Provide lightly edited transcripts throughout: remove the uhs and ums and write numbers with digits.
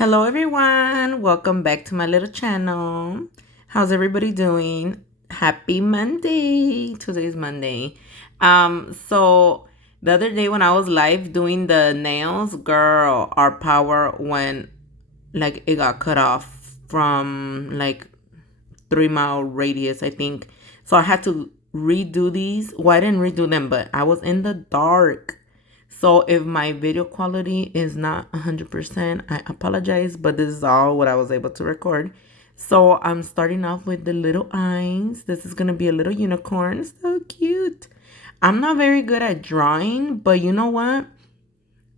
Hello everyone, welcome back to my little channel. How's everybody doing? Happy Monday. Today's Monday. So the other day when I was live doing the nails, girl, our power went like it got cut off from like 3 mile radius, I think. So I had to redo these. Well, I didn't redo them, but I was in the dark. So if my video quality is not 100%, I apologize, but this is all what I was able to record. So I'm starting off with the little eyes. This is going to be a little unicorn. So cute. I'm not very good at drawing, but you know what?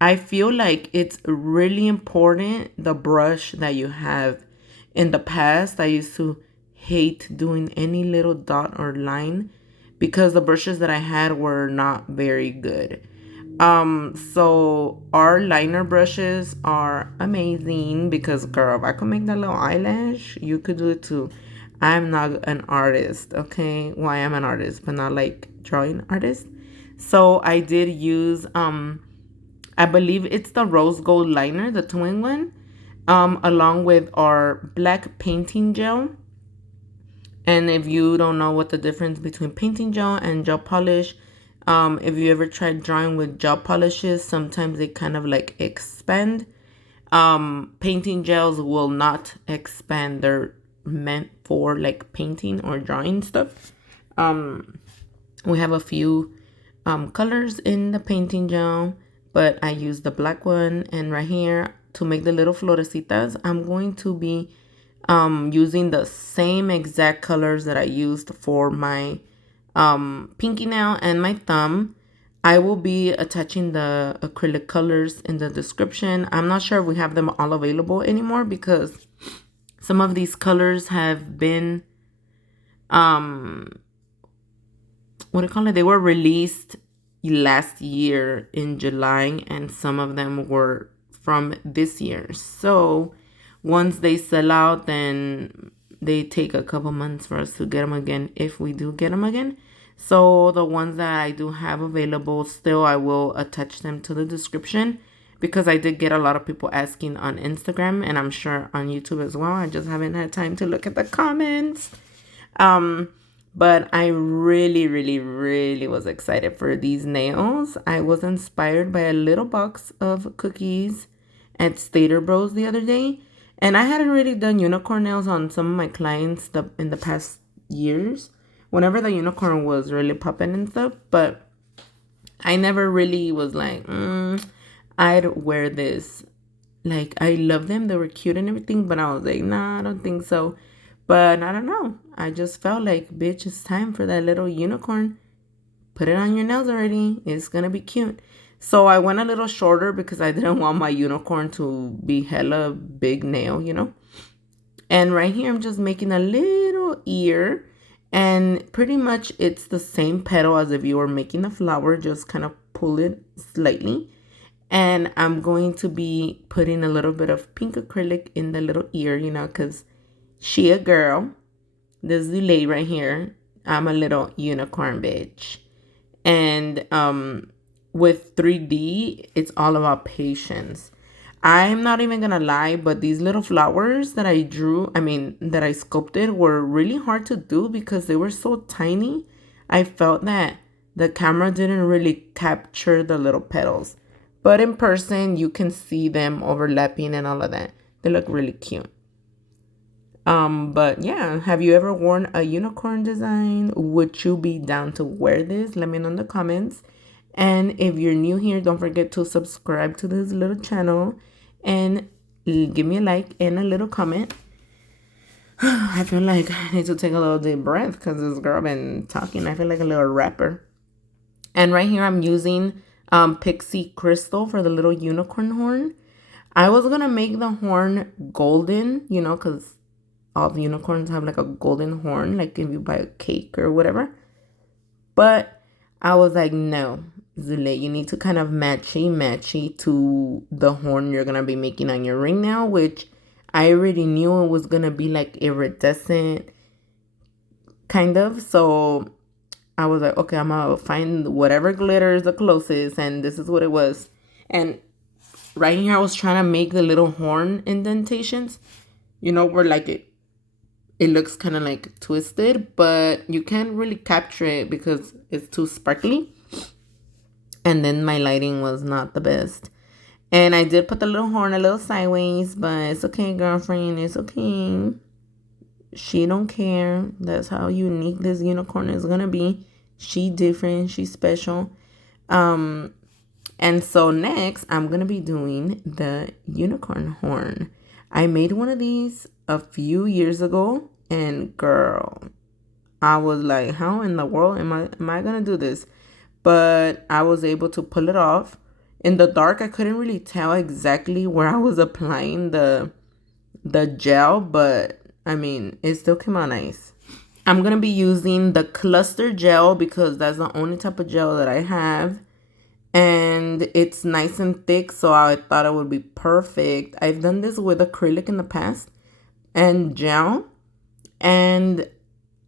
I feel like it's really important the brush that you have. In the past, I used to hate doing any little dot or line because the brushes that I had were not very good. So our liner brushes are amazing because girl, if I could make that little eyelash, you could do it too. I'm not an artist, okay? Well, I am an artist, but not like drawing artist. So I did use I believe it's the rose gold liner, the twin one, along with our black painting gel. And if you don't know what the difference between painting gel and gel polish, if you ever tried drawing with gel polishes, sometimes they kind of like expand. Painting gels will not expand. They're meant for like painting or drawing stuff. We have a few colors in the painting gel, but I use the black one. And right here to make the little florecitas, I'm going to be using the same exact colors that I used for my pinky nail and my thumb. I will be attaching the acrylic colors in the description. I'm not sure if we have them all available anymore because some of these colors have been what do you call it? They were released last year in July, and some of them were from this year. So once they sell out, then they take a couple months for us to get them again, if we do get them again. So the ones that I do have available still, I will attach them to the description because I did get a lot of people asking on Instagram, and I'm sure on YouTube as well. I just haven't had time to look at the comments. But I really, really, really was excited for these nails. I was inspired by a little box of cookies at Stater Bros the other day. And I hadn't really done unicorn nails on some of my clients in the past years. Whenever the unicorn was really popping and stuff. But I never really was like, I'd wear this. Like, I love them. They were cute and everything. But I was like, nah, I don't think so. But I don't know. I just felt like, bitch, it's time for that little unicorn. Put it on your nails already. It's going to be cute. So I went a little shorter because I didn't want my unicorn to be hella big nail, you know. And right here, I'm just making a little ear. And pretty much it's the same petal as if you were making a flower. Just kind of pull it slightly. And I'm going to be putting a little bit of pink acrylic in the little ear, you know, because she a girl. This delay right here. I'm a little unicorn bitch. And with 3D, it's all about patience. I'm not even gonna lie, but these little flowers that I drew, that I sculpted, were really hard to do because they were so tiny. I felt that the camera didn't really capture the little petals. But in person, you can see them overlapping and all of that. They look really cute. But yeah, have you ever worn a unicorn design? Would you be down to wear this? Let me know in the comments. And if you're new here, don't forget to subscribe to this little channel and give me a like and a little comment. I feel like I need to take a little deep breath because this girl been talking. I feel like a little rapper. And right here, I'm using Pixie crystal for the little unicorn horn. I was gonna make the horn golden, you know, because all the unicorns have like a golden horn, like if you buy a cake or whatever. But I was like, no, Zule, you need to kind of matchy to the horn you're gonna be making on your ring now, which I already knew it was gonna be like iridescent, kind of. So I was like, okay, I'm gonna find whatever glitter is the closest, and this is what it was. And right here I was trying to make the little horn indentations, you know, where like it looks kind of like twisted, but you can't really capture it because it's too sparkly. And then my lighting was not the best. And I did put the little horn a little sideways, but it's okay, girlfriend. It's okay. She don't care. That's how unique this unicorn is gonna be. She different. She's special. And so next, I'm gonna be doing the unicorn horn. I made one of these a few years ago, and girl, I was like, how in the world am I gonna do this? But I was able to pull it off. In the dark, I couldn't really tell exactly where I was applying the gel, but I mean, it still came out nice. I'm gonna be using the cluster gel because that's the only type of gel that I have. And it's nice and thick, so I thought it would be perfect. I've done this with acrylic in the past and gel. And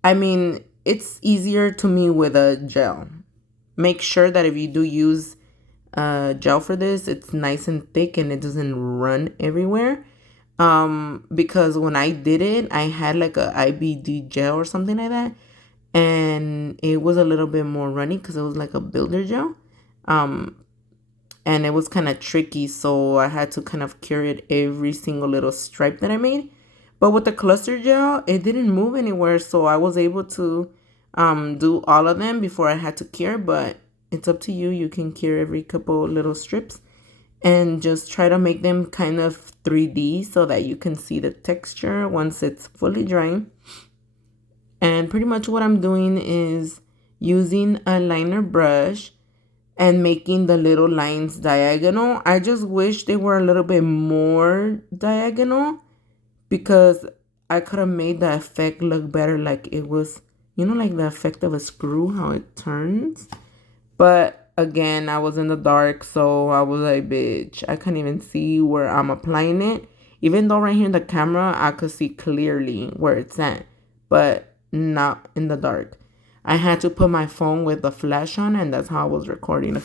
I mean, it's easier to me with a gel. Make sure that if you do use gel for this, it's nice and thick and it doesn't run everywhere. Because when I did it, I had like a IBD gel or something like that, and it was a little bit more runny because it was like a builder gel. And it was kind of tricky, so I had to kind of cure it every single little stripe that I made. But with the cluster gel, it didn't move anywhere, so I was able to do all of them before I had to cure. But it's up to you. You can cure every couple little strips and just try to make them kind of 3D so that you can see the texture once it's fully dry. And pretty much what I'm doing is using a liner brush and making the little lines diagonal. I just wish they were a little bit more diagonal because I could have made the effect look better, like it was, you know, like the effect of a screw, how it turns. But again, I was in the dark, so I was like, bitch, I can't even see where I'm applying it. Even though right here in the camera, I could see clearly where it's at, but not in the dark. I had to put my phone with the flash on, and that's how I was recording.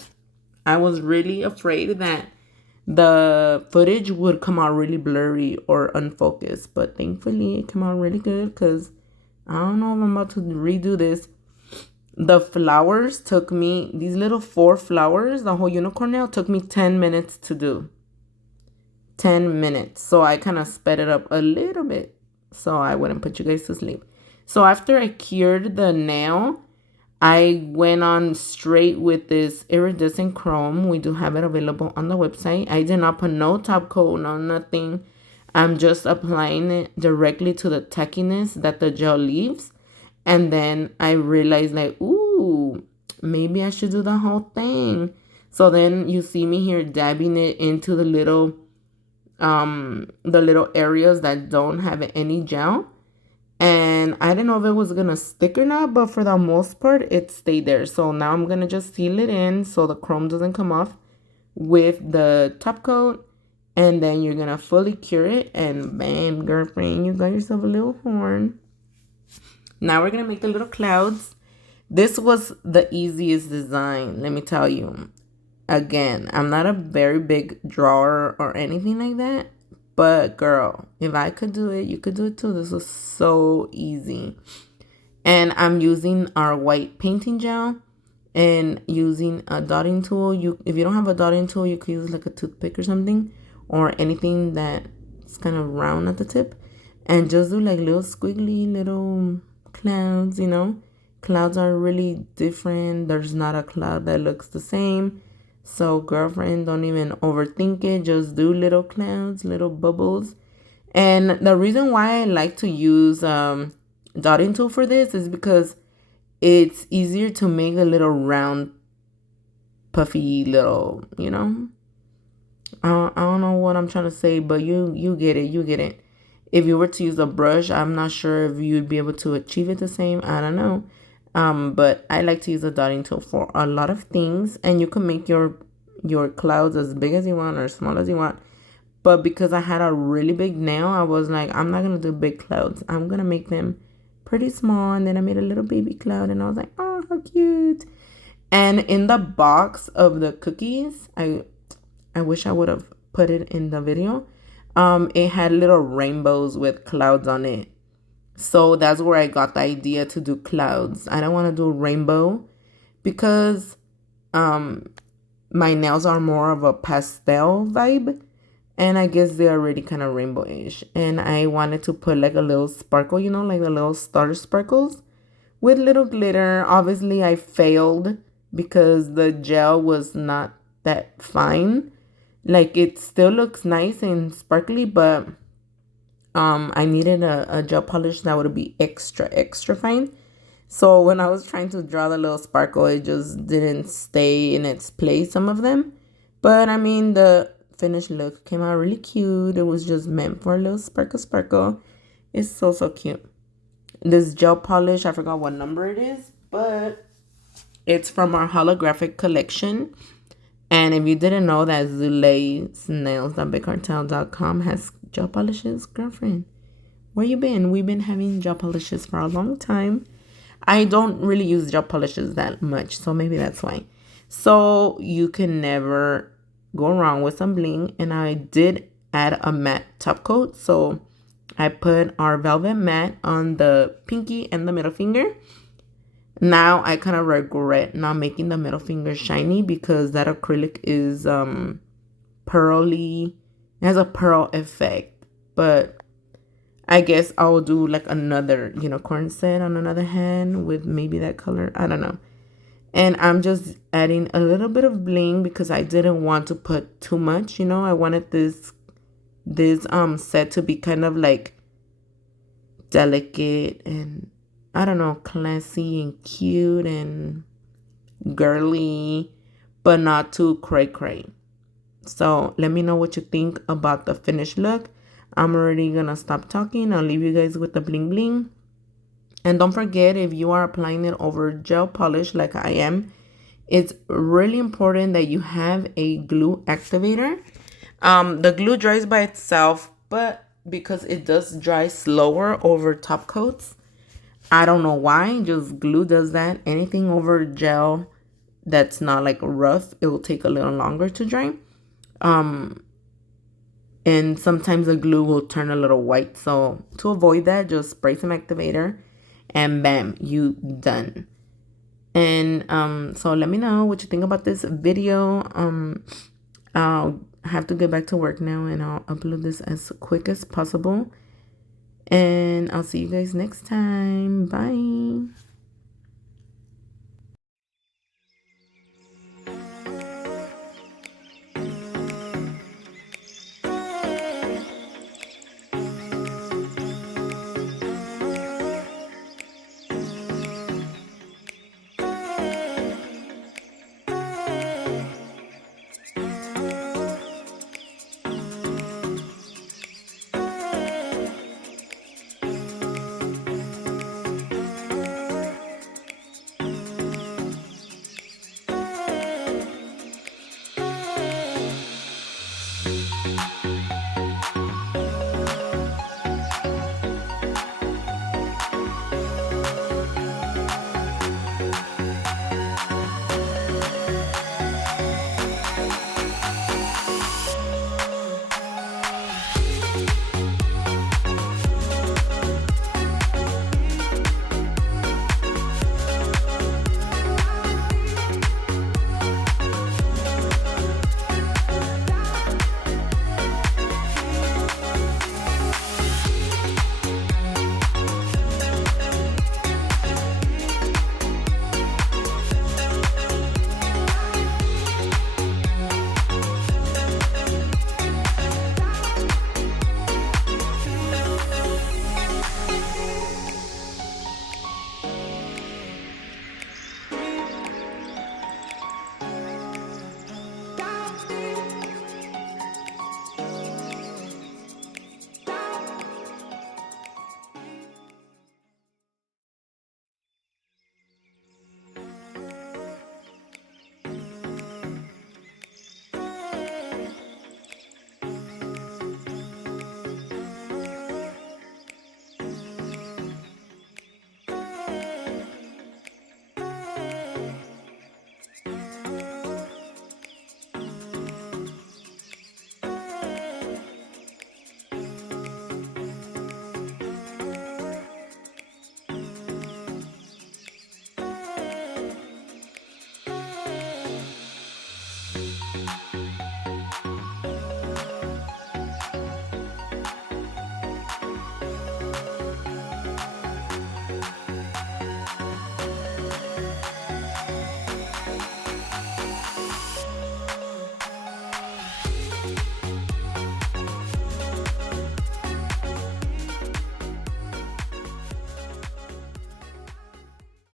I was really afraid that the footage would come out really blurry or unfocused, but thankfully it came out really good because I don't know if I'm about to redo this. The flowers took me, these little 4 flowers, the whole unicorn nail took me 10 minutes to do. 10 minutes. So I kind of sped it up a little bit so I wouldn't put you guys to sleep. So after I cured the nail, I went on straight with this iridescent chrome. We do have it available on the website. I did not put no top coat, no nothing. I'm just applying it directly to the tackiness that the gel leaves. And then I realized like, ooh, maybe I should do the whole thing. So then you see me here dabbing it into the little areas that don't have any gel. And I didn't know if it was gonna stick or not, but for the most part it stayed there. So now I'm gonna just seal it in so the chrome doesn't come off with the top coat. And then you're gonna fully cure it, and bam, girlfriend, you got yourself a little horn. Now we're gonna make the little clouds. This was the easiest design, let me tell you. Again, I'm not a very big drawer or anything like that, but girl, if I could do it, you could do it too. This was so easy. And I'm using our white painting gel and using a dotting tool. If you don't have a dotting tool, you could use like a toothpick or something, or anything that's kind of round at the tip, and just do like little squiggly little clouds, you know. Clouds are really different. There's not a cloud that looks the same. So girlfriend, don't even overthink it. Just do little clouds, little bubbles. And the reason why I like to use dotting tool for this is because it's easier to make a little round, puffy little, you know. I don't know what I'm trying to say, but you get it. You get it. If you were to use a brush, I'm not sure if you'd be able to achieve it the same. I don't know. But I like to use a dotting tool for a lot of things, and you can make your clouds as big as you want or small as you want. But because I had a really big nail, I was like, I'm not gonna do big clouds. I'm gonna make them pretty small. And then I made a little baby cloud, and I was like, oh, how cute. And in the box of the cookies, I wish I would have put it in the video. It had little rainbows with clouds on it. So that's where I got the idea to do clouds. I don't want to do rainbow because my nails are more of a pastel vibe. And I guess they're already kind of rainbowish. And I wanted to put like a little sparkle, you know, like the little star sparkles with little glitter. Obviously, I failed because the gel was not that fine. Like it still looks nice and sparkly, but I needed a gel polish that would be extra fine. So when I was trying to draw the little sparkle, it just didn't stay in its place, some of them. But I mean, the finished look came out really cute. It was just meant for a little sparkle. It's so cute. This gel polish, I forgot what number it is, but it's from our holographic collection. And if you didn't know that Zulei's nails.bigcartel.com has gel polishes, girlfriend, where you been? We've been having gel polishes for a long time. I don't really use gel polishes that much, so maybe that's why. So you can never go wrong with some bling. And I did add a matte top coat. So I put our velvet matte on the pinky and the middle finger. Now I kind of regret not making the middle finger shiny because that acrylic is pearly. It has a pearl effect. But I guess I'll do like another unicorn set on another hand with maybe that color. I don't know. And I'm just adding a little bit of bling because I didn't want to put too much. I wanted this set to be kind of like delicate and I don't know, classy and cute and girly, but not too cray. So let me know what you think about the finished look. I'm already gonna stop talking. I'll leave you guys with the bling bling. And don't forget, if you are applying it over gel polish like I am, it's really important that you have a glue activator. The glue dries by itself, but because it does dry slower over top coats, I don't know why, just glue does that. Anything over gel that's not like rough, it will take a little longer to dry. And sometimes the glue will turn a little white. So to avoid that, just spray some activator and bam, you done. And so let me know what you think about this video. I'll have to get back to work now and I'll upload this as quick as possible. And I'll see you guys next time. Bye.